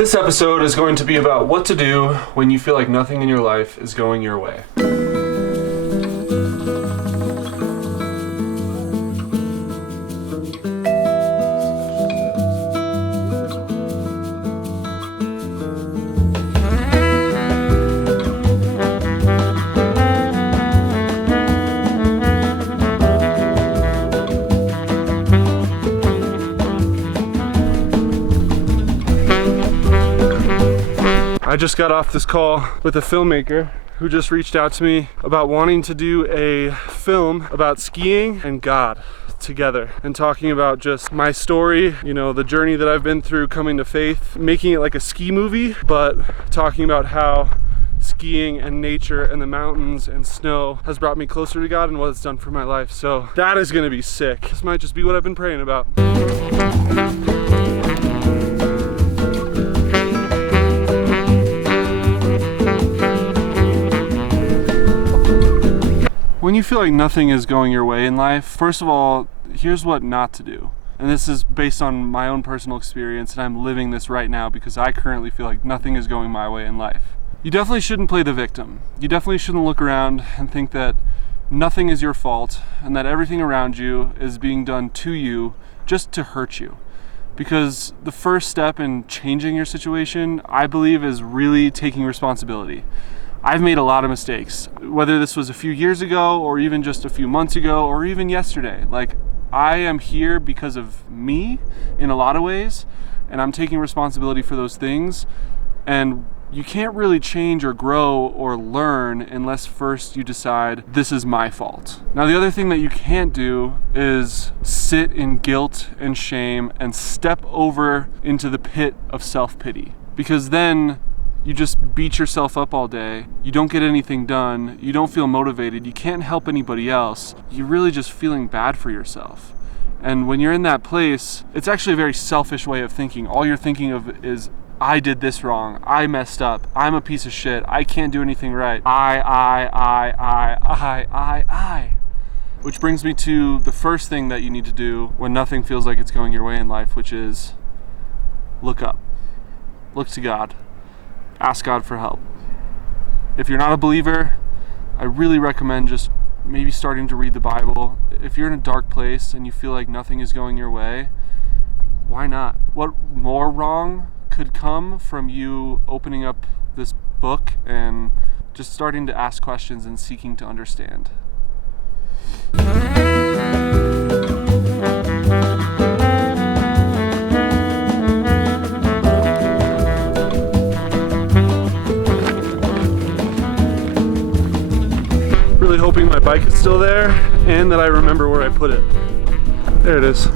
This episode is going to be about what to do when you feel like nothing in your life is going your way. I just got off this call with a filmmaker who just reached out to me about wanting to do a film about skiing and God together and talking about just my story, you know, the journey that I've been through coming to faith, making it like a ski movie, but talking about how skiing and nature and the mountains and snow has brought me closer to God and what it's done for my life. So that is gonna be sick. This might just be what I've been praying about. When you feel like nothing is going your way in life, first of all, here's what not to do. And this is based on my own personal experience, and I'm living this right now because I currently feel like nothing is going my way in life. You definitely shouldn't play the victim. You definitely shouldn't look around and think that nothing is your fault and that everything around you is being done to you just to hurt you. Because the first step in changing your situation, I believe, is really taking responsibility. I've made a lot of mistakes, whether this was a few years ago or even just a few months ago or even yesterday. Like, I am here because of me in a lot of ways, and I'm taking responsibility for those things. And you can't really change or grow or learn unless first you decide this is my fault. Now, the other thing that you can't do is sit in guilt and shame and step over into the pit of self-pity, because then you just beat yourself up all day, you don't get anything done, you don't feel motivated, you can't help anybody else, you're really just feeling bad for yourself. And when you're in that place, it's actually a very selfish way of thinking. All you're thinking of is, I did this wrong, I messed up, I'm a piece of shit, I can't do anything right. I. Which brings me to the first thing that you need to do when nothing feels like it's going your way in life, which is look up. Look to God. Ask God for help. If you're not a believer, I really recommend just maybe starting to read the Bible. If you're in a dark place and you feel like nothing is going your way, why not? What more wrong could come from you opening up this book and just starting to ask questions and seeking to understand? Hoping my bike is still there and that I remember where I put it. There it is.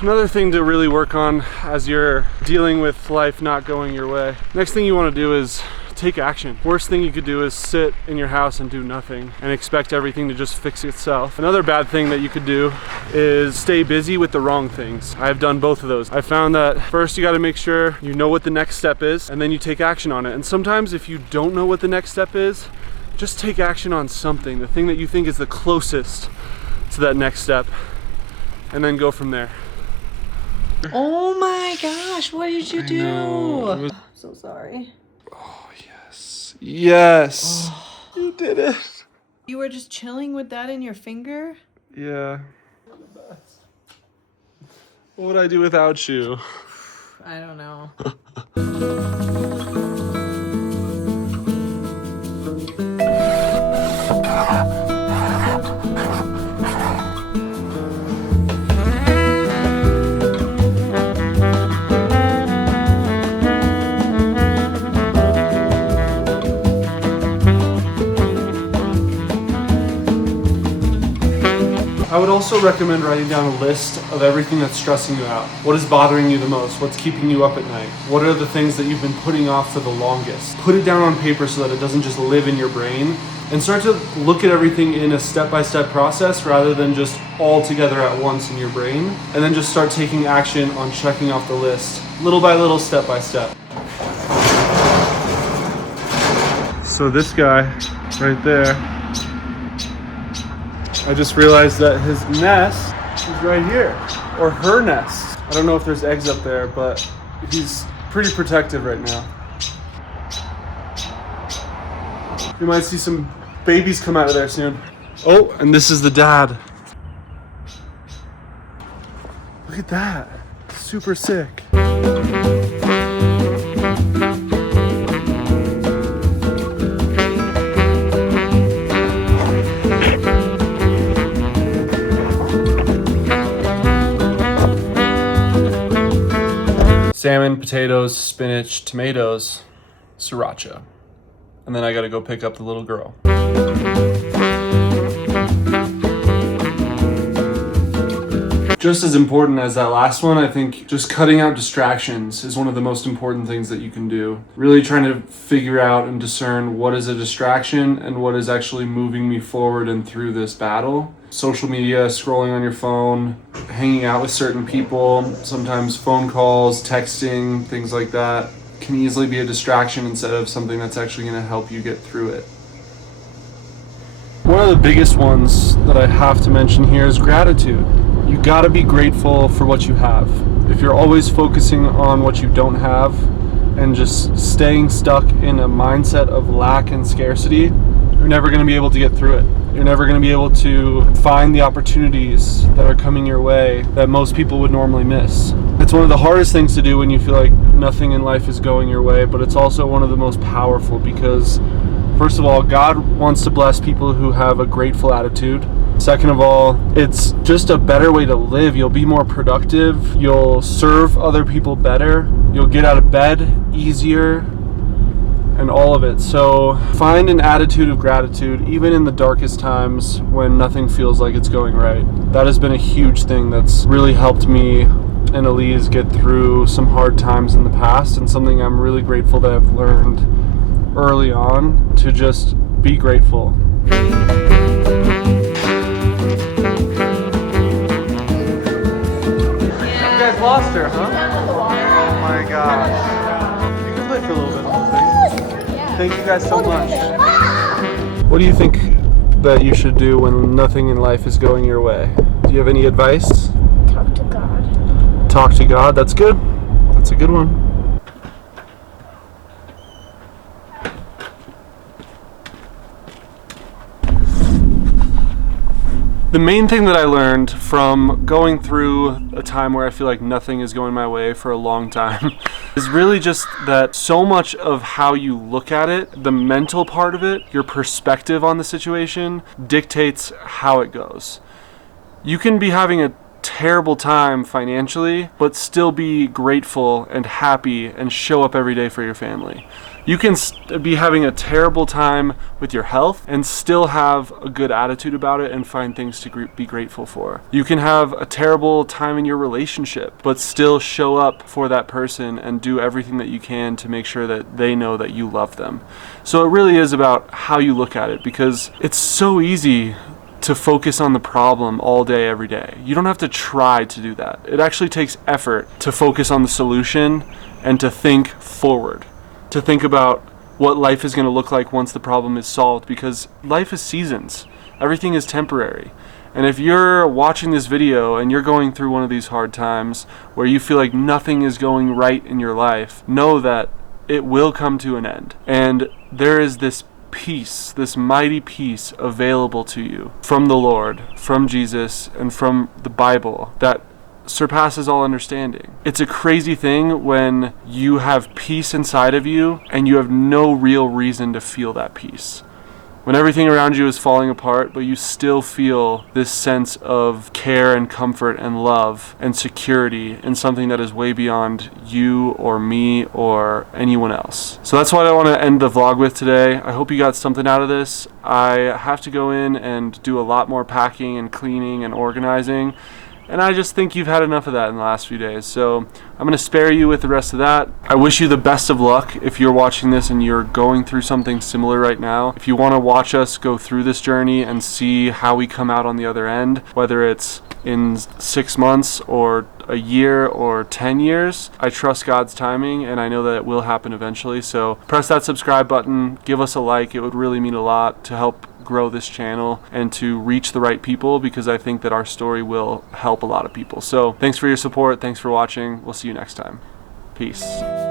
Another thing to really work on as you're dealing with life not going your way. Next thing you want to do is take action. Worst thing you could do is sit in your house and do nothing and expect everything to just fix itself. Another bad thing that you could do is stay busy with the wrong things. I've done both of those. I found that first you got to make sure you know what the next step is, and then you take action on it. And sometimes if you don't know what the next step is, just take action on something, the thing that you think is the closest to that next step, and then go from there. Oh my gosh, what did you do? I'm so sorry. Oh, yes. Yes. Oh. You did it. You were just chilling with that in your finger? Yeah. What would I do without you? I don't know. I would also recommend writing down a list of everything that's stressing you out. What is bothering you the most? What's keeping you up at night? What are the things that you've been putting off for the longest? Put it down on paper so that it doesn't just live in your brain, and start to look at everything in a step-by-step process rather than just all together at once in your brain. And then just start taking action on checking off the list, little by little, step by step. So this guy right there, I just realized that his nest is right here, or her nest. I don't know if there's eggs up there, but He's pretty protective right now. You might see some babies come out of there soon. Oh, and this is the dad. Look at that. Super sick. Salmon, potatoes, spinach, tomatoes, sriracha. And then I gotta go pick up the little girl. Just as important as that last one, I think just cutting out distractions is one of the most important things that you can do. Really trying to figure out and discern what is a distraction and what is actually moving me forward and through this battle. Social media, scrolling on your phone, hanging out with certain people, sometimes phone calls, texting, things like that can easily be a distraction instead of something that's actually going to help you get through it. One of the biggest ones that I have to mention here is gratitude. You gotta be grateful for what you have. If you're always focusing on what you don't have and just staying stuck in a mindset of lack and scarcity, you're never gonna be able to get through it. You're never gonna be able to find the opportunities that are coming your way that most people would normally miss. It's one of the hardest things to do when you feel like nothing in life is going your way, but it's also one of the most powerful because, first of all, God wants to bless people who have a grateful attitude. Second of all, it's just a better way to live. You'll be more productive. You'll serve other people better. You'll get out of bed easier and all of it. So find an attitude of gratitude, even in the darkest times when nothing feels like it's going right. That has been a huge thing that's really helped me and Eliz get through some hard times in the past, and something I'm really grateful that I've learned early on, to just be grateful. You guys lost her, huh? Oh my gosh. You can play for a little bit on the thing. Thank you guys so much. What do you think that you should do when nothing in life is going your way? Do you have any advice? Talk to God. Talk to God? That's good. That's a good one. The main thing that I learned from going through a time where I feel like nothing is going my way for a long time is really just that so much of how you look at it, the mental part of it, your perspective on the situation, dictates how it goes. You can be having a terrible time financially, but still be grateful and happy and show up every day for your family. You can be having a terrible time with your health and still have a good attitude about it and find things to be grateful for. You can have a terrible time in your relationship, but still show up for that person and do everything that you can to make sure that they know that you love them. So it really is about how you look at it, because it's so easy to focus on the problem all day, every day. You don't have to try to do that. It actually takes effort to focus on the solution and to think forward, to think about what life is going to look like once the problem is solved, because life is seasons. Everything is temporary. And if you're watching this video and you're going through one of these hard times where you feel like nothing is going right in your life, know that it will come to an end. And there is this peace, this mighty peace available to you from the Lord, from Jesus, and from the Bible that surpasses all understanding. It's a crazy thing when you have peace inside of you and you have no real reason to feel that peace. When everything around you is falling apart, but you still feel this sense of care and comfort and love and security in something that is way beyond you or me or anyone else. So that's what I want to end the vlog with today. I hope you got something out of this. I have to go in and do a lot more packing and cleaning and organizing, and I just think you've had enough of that in the last few days. So I'm going to spare you with the rest of that. I wish you the best of luck if you're watching this and you're going through something similar right now. If you want to watch us go through this journey and see how we come out on the other end, whether it's in 6 months or a year or 10 years, I trust God's timing and I know that it will happen eventually. So press that subscribe button, give us a like. It would really mean a lot to help grow this channel and to reach the right people, because I think that our story will help a lot of people. So thanks for your support. Thanks for watching. We'll see you next time. Peace.